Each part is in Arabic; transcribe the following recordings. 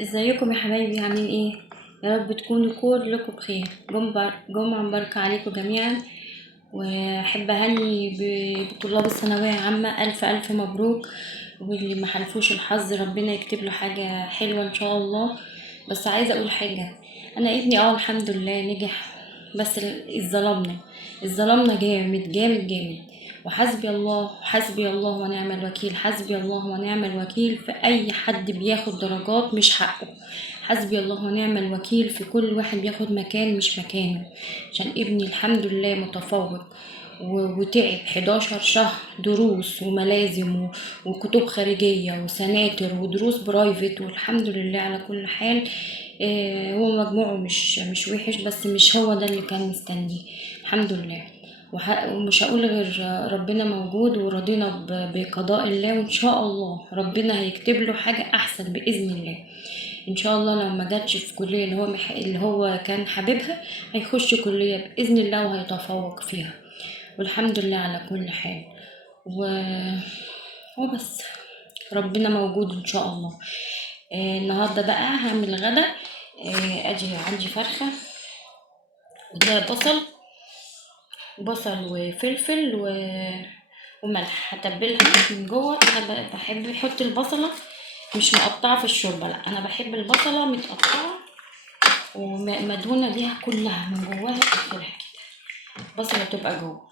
ازيكم يا حبايبي؟ عاملين ايه؟ يا رب تكونوا كلكم بخير. جمعة مباركة عليكم جميعا. واحب اهني بطلاب الثانوية العامة، الف الف مبروك. واللي ما حلفوش الحظ ربنا يكتب له حاجة حلوة ان شاء الله. بس عايزة اقول حاجة، انا ابني الحمد لله نجح، بس اتظلمنا جامد جامد جامد. وحسبي الله ونعم الوكيل، حسبي الله ونعم الوكيل في اي حد بياخد درجات مش حقه. حسبي الله ونعم الوكيل في كل واحد بياخد مكان مش مكانه. عشان ابني الحمد لله متفوق وتعب 11 شهر دروس وملازم وكتب خارجية وسناتر ودروس برايفت، والحمد لله على كل حال. هو مجموعه مش وحش، بس مش هو ده اللي كان مستنيه. الحمد لله. ومش هقول غير ربنا موجود، ورضينا بقضاء الله، وان شاء الله ربنا هيكتب له حاجة احسن باذن الله. ان شاء الله لو ما جاتش في كلية اللي هو كان حاببها، هيخش كلية باذن الله وهيتفوق فيها. والحمد لله على كل حال. و... وبس، ربنا موجود ان شاء الله. النهارده بقى هعمل غدا. ادي عندي فرخة، وده بصل وفلفل وملح. هتبلها من جوه. انا بحب احط البصله مش مقطعه في الشوربه، لا انا بحب البصله متقطعه ومدهونه بيها كلها من جواها، تدخلها كده البصله تبقى جوه.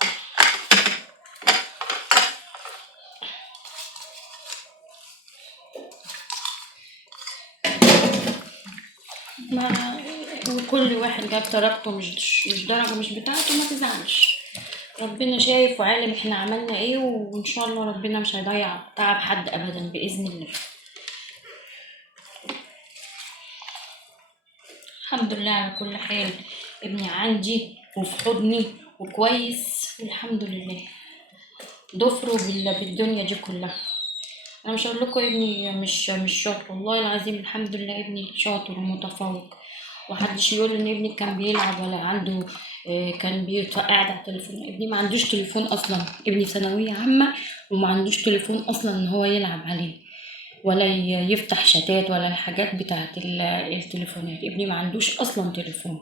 وكل واحد جاب درجته، مش درجه مش بتاعته، ما تزعلش. ربنا شايف وعالم احنا عملنا ايه، وان شاء الله ربنا مش هيضيع تعب حد ابدا باذن الله. الحمد لله على كل حال. ابني عندي وفي حضني وكويس، والحمد لله. ضفره بالدنيا دي كلها. انا مش هقول لكم ابني مش شاطر، والله العظيم الحمد لله ابني شاطر ومتفوق. ومحدش يقول ان ابني كان بيلعب ولا عنده كان قاعد على التليفون. ابني ما عندوش تليفون اصلا، ابني ثانويه عامه وما عندوش تليفون اصلا ان هو يلعب عليه، ولا يفتح شتات ولا الحاجات بتاعت التليفونات. ابني ما عندوش اصلا تليفون.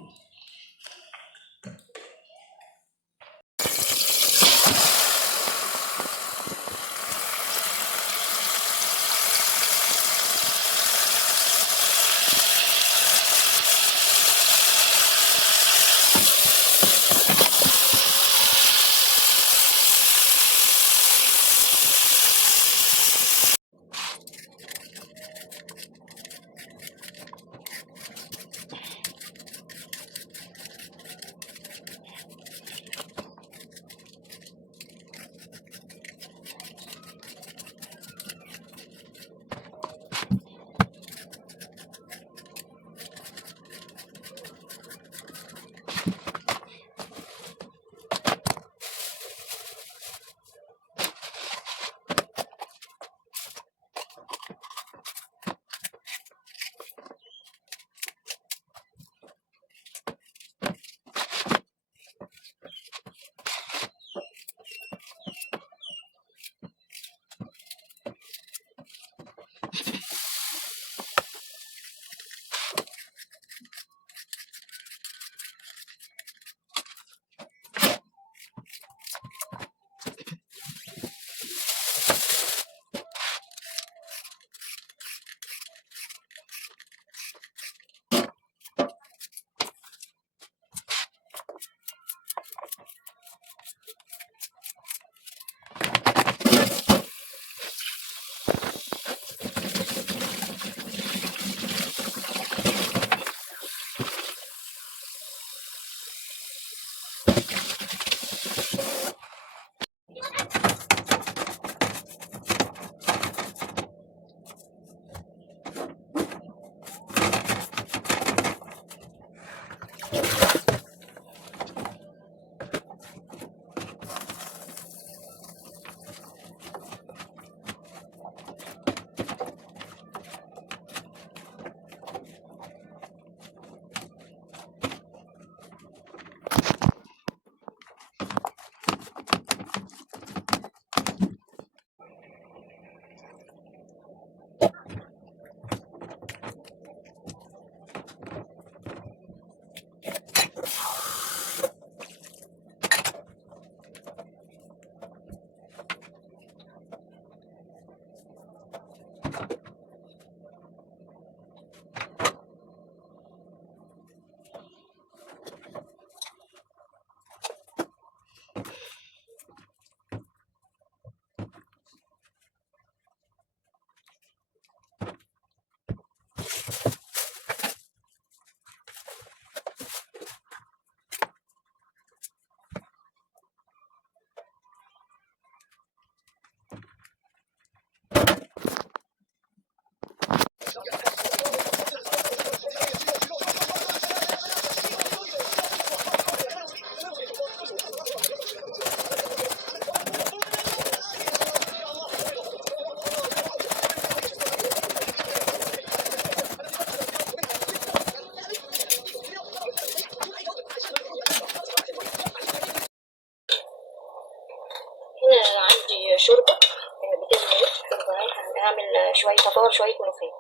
فطار شويه ملوخيه.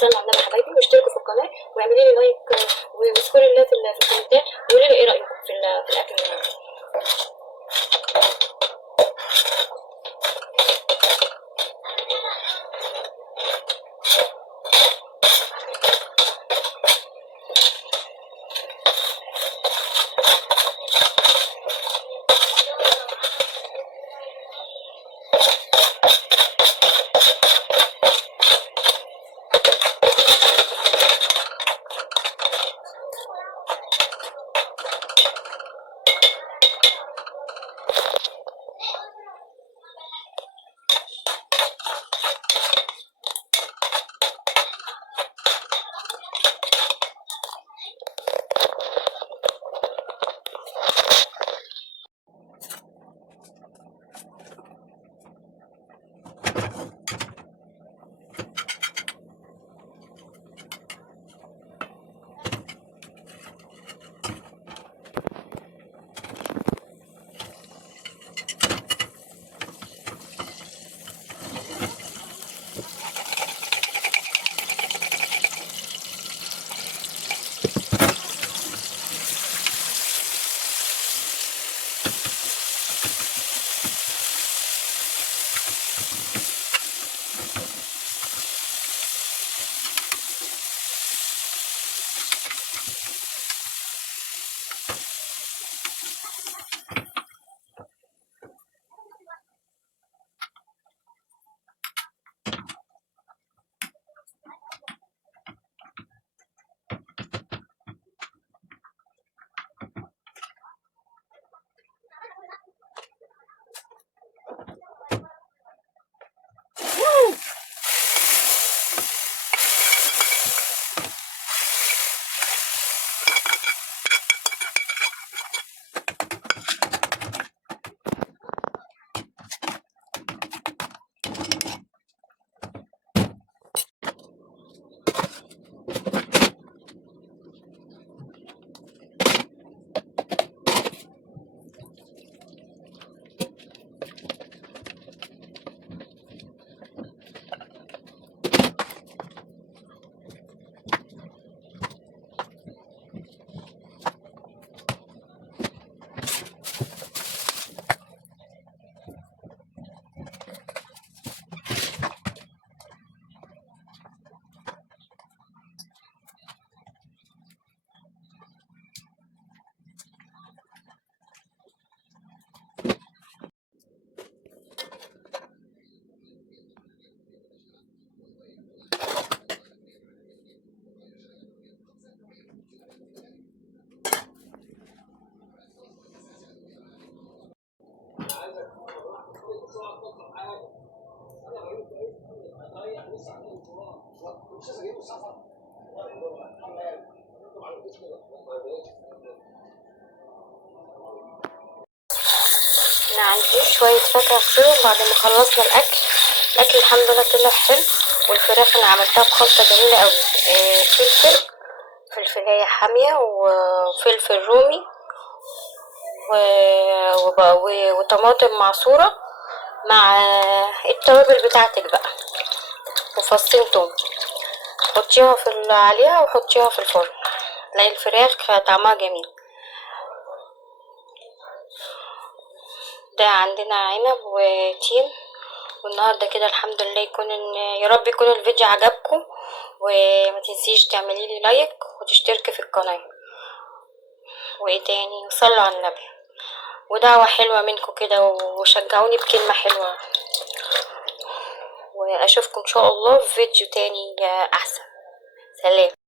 صلوا على النبي حبايبي، واشتركوا في القناه واعملوا لي لايك واذكروا الله في الكومنتات وقولوا لي ايه رايكم في الاكل النهارده. انا عندي شوية فاكهة فيهم بعد ما خلصنا الاكل الحمد لله طلع حلو. والفراخ انا عملتها بخلطة جميلة اوي، فلفلاية حامية وفلفل رومي وطماطم معصورة مع التوابل بتاعتك بقى وفصين توم، حطيها عليها وحطيها في الفرن تلاقي الفراخ طعمها جميل. ده عندنا عنب وتين. والنهارده كده الحمد لله يا رب يكون الفيديو عجبكم، وما تنسيش تعملي لي لايك وتشتركي في القناه. وايه تاني؟ وصلوا على النبي ودعوة حلوة منكم كده وشجعوني بكلمة حلوة. واشوفكم ان شاء الله في فيديو تاني احسن. سلام.